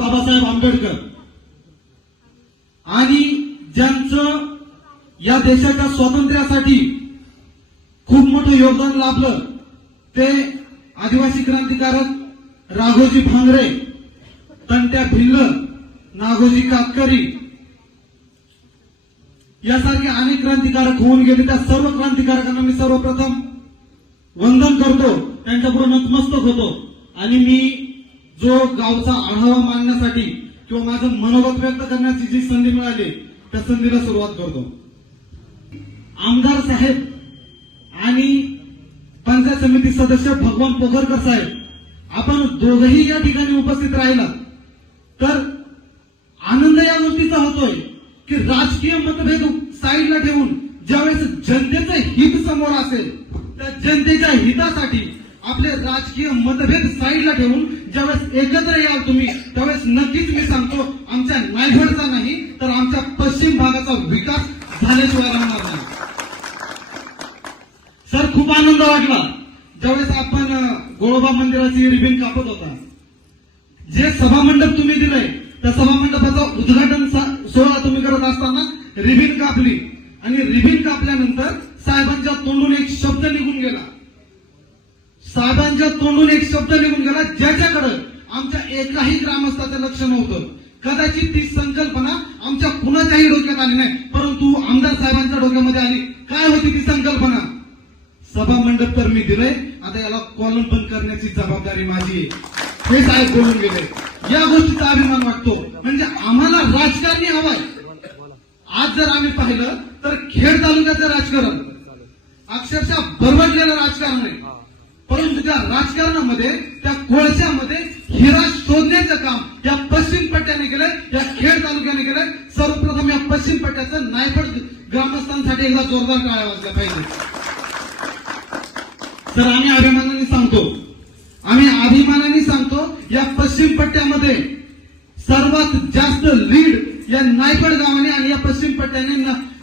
बाबासाहेब आंबेडकर. आणि ज्यांचं या देशाच्या स्वातंत्र्यासाठी खूप मोठं योगदान लाभलं ते आदिवासी क्रांतिकारक राघोजी भांगरे तंट्या भिल्ल नागोजी कातकरी यासारखे अनेक क्रांतिकारक होऊन गेले. त्या सर्व क्रांतिकारकांना मी सर्वप्रथम वंदन करतो. त्यांच्यापुढे नतमस्तक होतो. आणि मी जो गावचा आढावा मांडण्यासाठी किंवा माझं मनोगत व्यक्त करण्याची जी संधी मिळाली त्या संधीला सुरुवात करतो. आमदार साहेब आणि पंचायत समिती सदस्य भगवान पोखरकर साहेब आपण दोघही या ठिकाणी उपस्थित राहिला तर आनंद या गोष्टीचा होतोय की राजकीय मतभेद साईडला ठेवून ज्यावेळेस जनतेचं हित समोर असेल त्या जनतेच्या हितासाठी आपले राजकीय मतभेद साईडला ठेवून ज्यावेळेस एकत्र याल तुम्ही त्यावेळेस नक्कीच मी सांगतो आमच्या नायगडचा नाही तर आमच्या पश्चिम भागाचा विकास झाल्याशिवाय राहणार नाही. सर खूप आनंद वाटला. ज्यावेळेस आपण गोळोबा मंदिराची रिबीन कापत होता जे सभामंडप तुम्ही दिलंय त्या सभामंडपाचा उद्घाटन सोहळा तुम्ही करत असताना रिबीन कापली. आणि रिबीन कापल्यानंतर साहेबांच्या तोंडून एक शब्द निघून गेला. साहेबांच्या तोंडून एक शब्द निघून गेला ज्याच्याकडं आमच्या एकाही ग्रामस्थाचं लक्ष नव्हतं. कदाचित ती संकल्पना आमच्या कुणाच्याही डोक्यात आली नाही परंतु आमदार साहेबांच्या डोक्यामध्ये आली. काय होती ती संकल्पना? सभा मंडप तर मी दिलंय आता याला कॉलम बंद करण्याची जबाबदारी माझी आहे. हे साहेब बोलून गेले. या गोष्टीचा अभिमान वाटतो. म्हणजे आम्हाला राजकारणी हवाय. आज जर आम्ही पाहिलं तर खेड तालुक्याचं राजकारण अक्षरशः बरबडलेलं राजकारण आहे. परंतु त्या राजकारणामध्ये त्या कोळशामध्ये हिरा शोधण्याचं काम या पश्चिम पट्ट्याने केलंय या खेड तालुक्याने केलंय. सर्वप्रथम या पश्चिम पट्ट्याचं नायपड ग्रामस्थांसाठी एकदा जोरदार टाळ्या वाजल्या पाहिजे. तर आम्ही अभिमानाने सांगतो आम्ही अभिमानाने सांगतो या पश्चिम पट्ट्यामध्ये सर्वात जास्त लीड या नायपड गावाने आणि या पश्चिम पट्ट्याने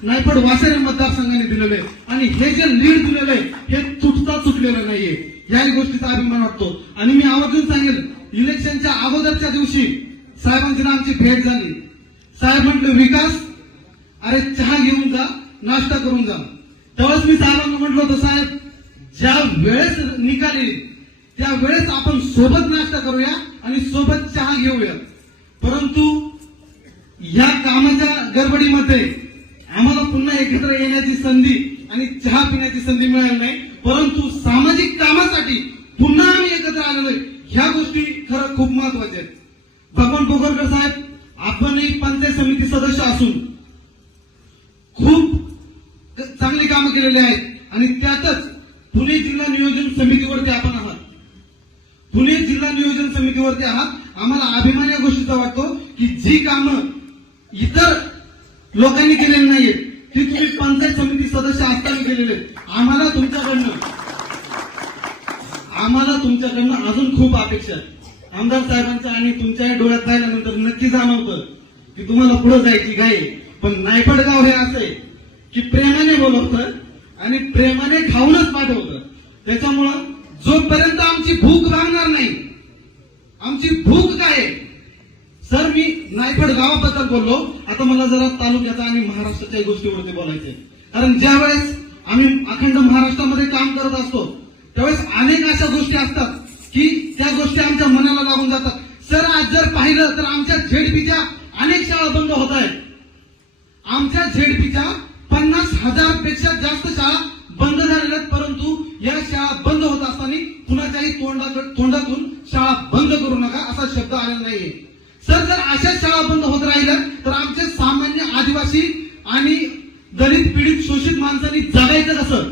नायपड वासरे मतदारसंघाने दिलेले आणि हे जे लीड दिलेलं आहे हे तुटता नाहीये. याही गोष्टीचा अभिमान वाटतो. आणि मी आवर्जून सांगेल इलेक्शनच्या अगोदरच्या दिवशी साहेबांची आमची भेट झाली. साहेब म्हटलं विकास अरे चहा घेऊन जा नाश्ता करून जा. त्यावेळेस मी साहेबांना म्हटलं होतं साहेब ज्या वेळेस निकाल येईल त्या वेळेस आपण सोबत नाश्ता करूया आणि सोबत चहा घेऊया. परंतु या कामाच्या गडबडीमध्ये आम्हाला पुन्हा एकत्र येण्याची संधी आणि चहा पिण्याची संधी मिळाली नाही. परंतु सामाजिक कामासाठी पुन्हा आम्ही एकत्र आलेलो आहे ह्या गोष्टी खरं खूप महत्त्वाच्या आहेत. भगवान पोखरकर साहेब आपणही पंचायत समिती सदस्य असून खूप चांगली कामं केलेली आहेत. आणि त्यातच पुणे जिल्हा नियोजन समितीवरती आपण आहात. पुणे जिल्हा नियोजन समितीवरती आहात. आम्हाला अभिमान या गोष्टीचा वाटतो की जी कामं इतर लोकांनी केलेली नाहीयेत. की तुम्ही पंचायत समिती सदस्य असताना केलेले आम्हाला तुमच्याकडनं आम्हाला तुमच्याकडनं अजून खूप अपेक्षा आहेत. आमदार साहेबांच्या आणि तुमच्या डोळ्यात पाहिल्यानंतर नक्की जाणवतं की तुम्हाला पुढे जायची घाई पण नायपडगाव हे असं आहे की प्रेमाने बोलवतं आणि प्रेमाने खाऊनच पाठवतं. त्याच्यामुळं जोपर्यंत आमची भूक भागणार नाही आमची भूक काय आहे? सर मी नायपड गावाबद्दल बोललो. आता मला जरा तालुक्याचा आणि महाराष्ट्राच्या गोष्टीवरती बोलायचे कारण ज्या वेळेस आम्ही अखंड महाराष्ट्रामध्ये काम करत असतो त्यावेळेस अनेक अशा गोष्टी असतात की त्या गोष्टी आमच्या मनाला लागून जातात. सर आज जर पाहिलं तर आमच्या झेडपीच्या अनेक शाळा बंद होत आहेत. आमच्या झेडपीच्या पन्नास हजारपेक्षा जास्त शाळा बंद झालेल्या आहेत परंतु या शाळा बंद होत असताना कुणाच्याही तोंडाकडे तोंडातून शाळा बंद करू नका असा शब्द आलेला नाहीये सर जर अशा शाळा बंद होत राहिल्या तर आमचे सामान्य आदिवासी आणि दलित पीडित शोषित माणसांनी जगायचं कसं?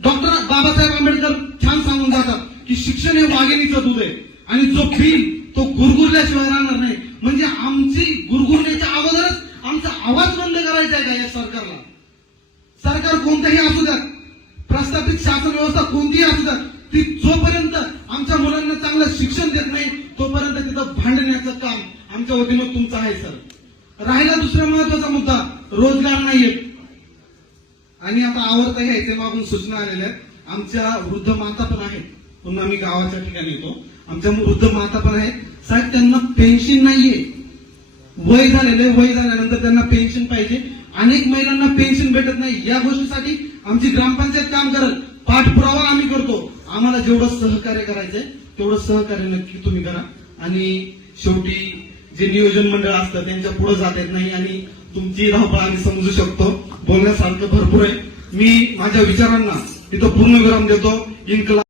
डॉक्टर बाबासाहेब आंबेडकर छान सांगून जातात की शिक्षण हे वाघिणीचं दूध आहे आणि जो पिल तो गुरगुरल्याशिवाय राहणार नाही. म्हणजे आमची गुरगुरण्याच्या अगोदरच आमचा आवाज बंद करायचा आहे का या सरकारला? सरकार कोणतंही असू द्या प्रस्थापित शासन व्यवस्था कोणतीही असू द्या ती जोपर्यंत आमच्या मुलांना चांगलं शिक्षण देत नाही तोपर्यंत तिथं भांडण्याचं काम आमच्या वतीनं तुमचा आहे सर. राहिला दुसरा महत्त्वाचा मुद्दा रोजगार नाहीये. आणि आता आवर्त घ्यायचे मागून सूचना आलेल्या आहेत. आमच्या वृद्ध माता पण आहेत. पुन्हा मी गावाच्या ठिकाणी येतो. आमच्या वृद्ध माता पण आहेत. साहेब त्यांना पेन्शन नाहीये. वय झालेले वय झाल्यानंतर त्यांना पेन्शन पाहिजे. अनेक महिलांना पेन्शन भेटत नाही. या गोष्टीसाठी आमची ग्रामपंचायत काम करत पाठपुरावा आम्ही करतो. आम्हाला जेवढं सहकार्य करायचंय तेवढं सहकार्य नक्की तुम्ही करा. आणि शेवटी जे नियोजन मंडळ असतं त्यांच्या पुढे जात येत नाही आणि तुमची धावपळ आम्ही समजू शकतो. बोलण्यासारखं भरपूर आहे. मी माझ्या विचारांना इथं पूर्ण विराम देतो. इन्कला